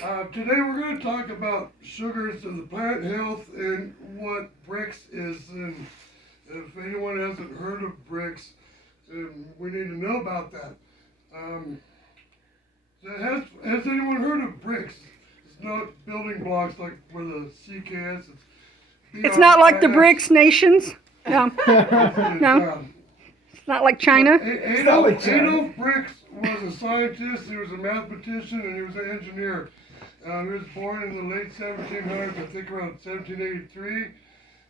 Today we're going to talk about sugars and the plant health and what BRIX is. And if anyone hasn't heard of BRIX, we need to know about that. Has anyone heard of BRIX? It's not building blocks like with a CKS. It's not like the BRICS nations. No. No. It's not like China. Adolf BRIX was a scientist, he was a mathematician, and he was an engineer. He was born in the late 1700s, I think around 1783.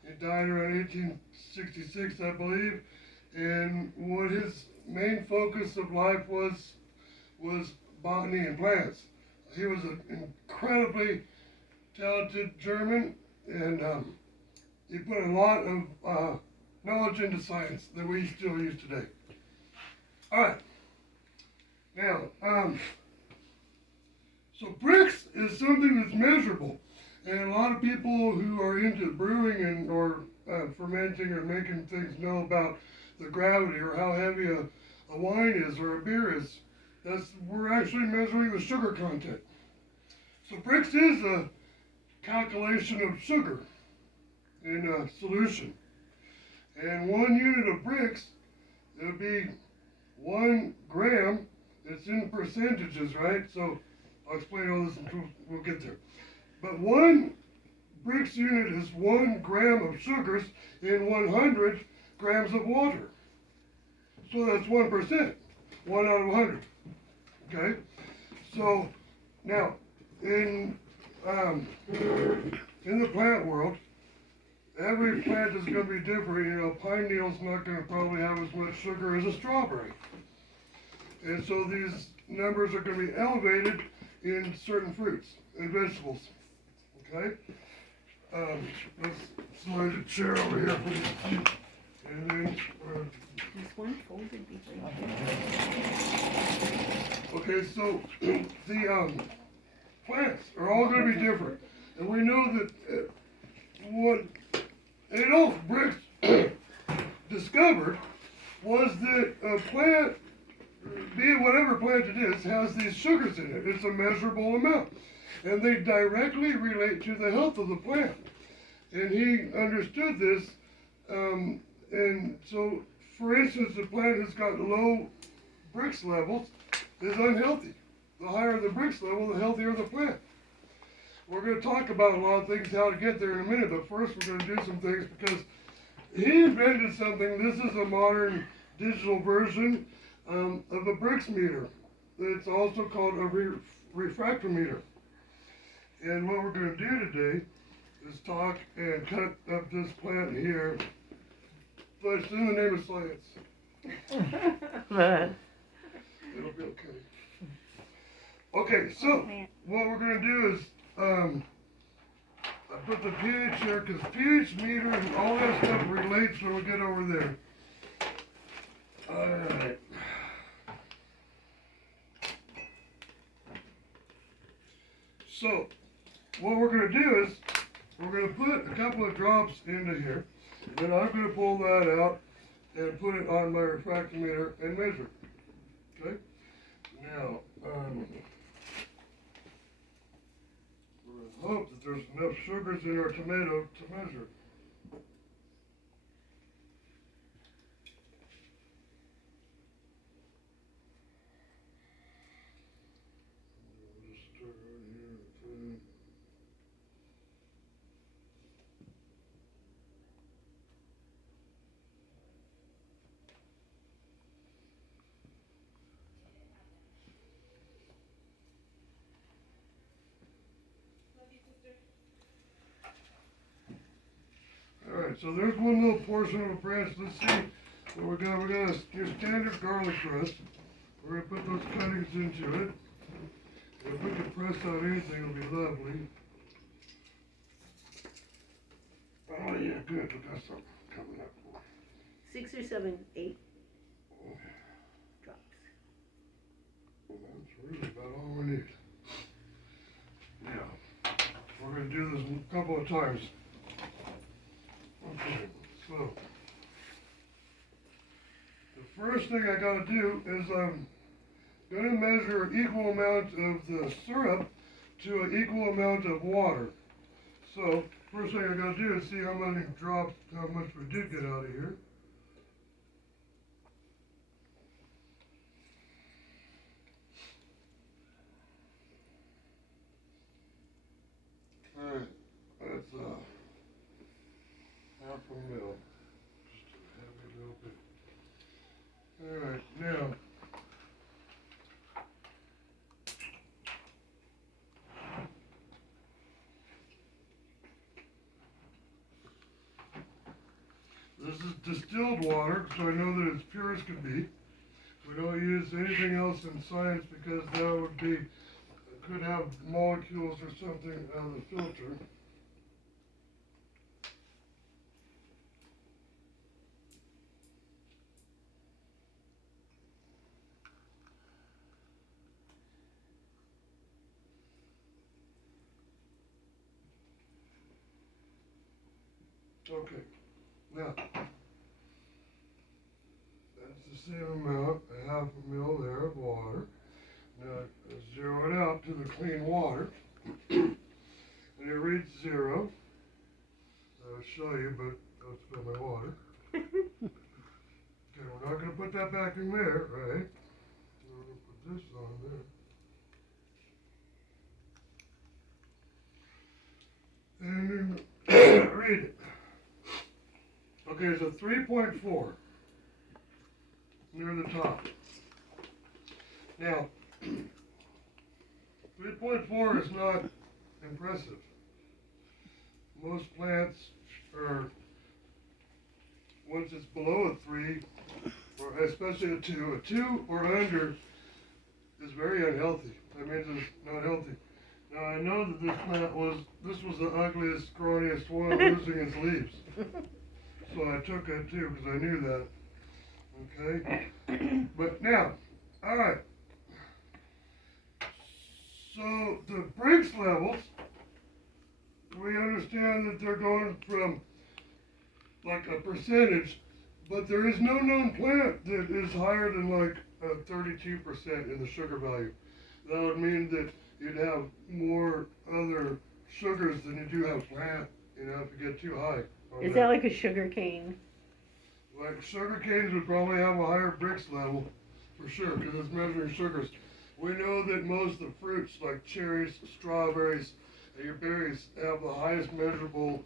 He died around 1866, I believe. And what his main focus of life was botany and plants. He was an incredibly talented German, and he put a lot of knowledge into science that we still use today. All right. Now, so BRIX is something that's measurable, and a lot of people who are into brewing or fermenting or making things know about the gravity or how heavy a wine is or a beer is. We're actually measuring the sugar content. So BRIX is a calculation of sugar in a solution. And 1 unit of BRIX, it would be 1 gram. It's in percentages, right? So I'll explain all this and we'll get there. But 1 BRIX unit is 1 gram of sugars in 100 grams of water. So that's 1%, 1 out of 100. Okay? So now, in the plant world, every plant is going to be different. You know, pine needle's not going to probably have as much sugar as a strawberry. And so these numbers are going to be elevated in certain fruits and vegetables. Okay? Let's slide a chair over here for you. And then, There's one folded behind you. okay, so the plants are all going to be different. And we know that what Adolf BRIX discovered was that a plant, be it whatever plant it is, has these sugars in it. It's a measurable amount. And they directly relate to the health of the plant. And he understood this. And so, for instance, the plant has got low BRIX levels is unhealthy. The higher the BRIX level, the healthier the plant. We're going to talk about a lot of things, how to get there in a minute, but first we're going to do some things because he invented something. This is a modern digital version of a BRIX meter. It's also called a refractometer. And what we're going to do today is talk and cut up this plant here, but it's in the name of science. It'll be okay. Okay, so what we're going to do is I put the pH here because pH meter and all that stuff relates when we get over there. Alright. So, what we're going to do is we're going to put a couple of drops into here. Then I'm going to pull that out and put it on my refractometer and measure. Okay? Now, we're going to hope that there's enough sugars in our tomato to measure. Just stir right here. Alright, so there's one little portion of a branch. Let's see what we got. We got your standard garlic crust. We're going to put those cuttings into it. If we can press out anything, it'll be lovely. Oh yeah, good. We got something coming up. 6 or 7, 8 drops. Well, that's really about all we need. Now, we're going to do this a couple of times. Okay, so the first thing I gotta do is I'm gonna measure equal amount of the syrup to an equal amount of water. So, first thing I gotta do is see how much we do get out of here. Alright, that's half a mil. Just a heavy little bit. Alright, now. This is distilled water, so I know that it's pure as can be. We don't use anything else in science because that would be, could have molecules or something out of the filter. Okay, now, that's the same amount, a half a mil there of water. Now, zero it out to the clean water, and it reads 0. I'll show you, but don't spill my water. Okay, we're not going to put that back in there, right? We're going to put this on there. And then read it. Okay, it's a 3.4 near the top. Now, 3.4 is not impressive. Most plants are, once it's below a 3, or especially a 2 or under is very unhealthy. That means it's not healthy. Now I know that this was the ugliest, scrawniest one losing its leaves. So I took it too, because I knew that. Okay? But now, alright. So the BRIX levels, we understand that they're going from like a percentage, but there is no known plant that is higher than like 32% in the sugar value. That would mean that you'd have more other sugars than you do have plant, if you get too high. Is that like a sugar cane? Like sugar canes would probably have a higher BRIX level, for sure, because it's measuring sugars. We know that most of the fruits, like cherries, strawberries, and your berries, have the highest measurable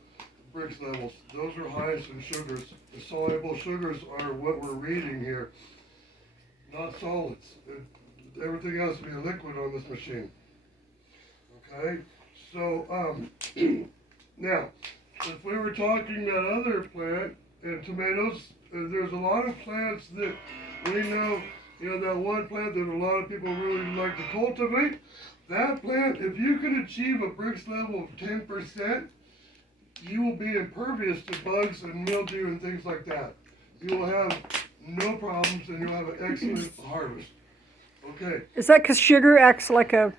BRIX levels. Those are highest in sugars. The soluble sugars are what we're reading here, not solids. Everything else will be a liquid on this machine. Okay? So, now, if we were talking that other plant, and tomatoes, there's a lot of plants that we know, that one plant that a lot of people really like to cultivate. That plant, if you can achieve a BRIX level of 10%, you will be impervious to bugs and mildew and things like that. You will have no problems and you'll have an excellent harvest. Okay. Is that because sugar acts like a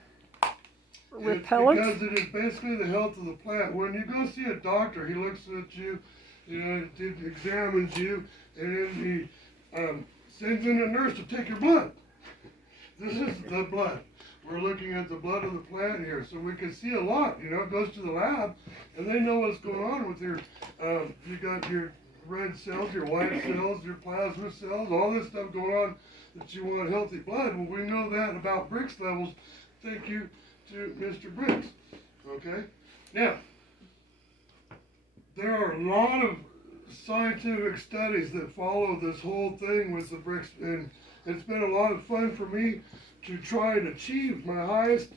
repellent? It's because it is basically the health of the plant. When you go see a doctor, he looks at you, examines you, and then he sends in a nurse to take your blood. This is the blood. We're looking at the blood of the plant here, so we can see a lot. It goes to the lab, and they know what's going on with your, you got your red cells, your white cells, your plasma cells, all this stuff going on that you want healthy blood. Well, we know that about BRIX levels. Thank you to Mr. BRIX. Okay? Now, there are a lot of scientific studies that follow this whole thing with the BRIX, and it's been a lot of fun for me to try and achieve my highest,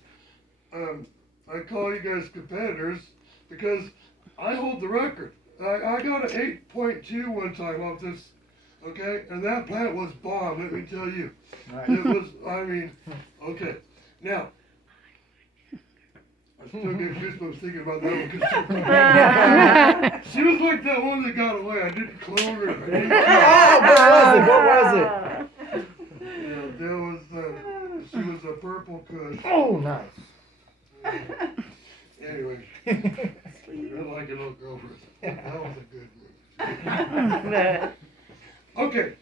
I call you guys competitors, because I hold the record. I got an 8.2 one time off this, okay, and that plant was bomb, let me tell you. Right. It was, okay, now, I still get goosebumps thinking about that one, because she was like that one that got away. I didn't clone her. What was it? She was a purple kush. Oh, nice. Anyway, I like a little girlfriend. That was a good one. Okay,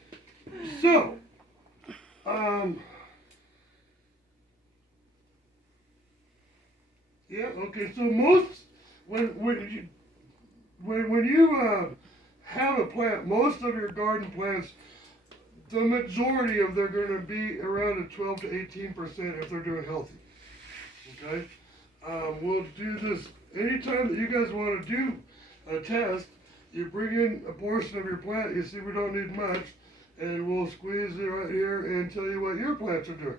so, Yeah, okay, so most, when you have a plant, most of your garden plants, the majority of they're gonna be around a 12 to 18% if they're doing healthy, okay? We'll do this, anytime that you guys wanna do a test, you bring in a portion of your plant, you see we don't need much, and we'll squeeze it right here and tell you what your plants are doing.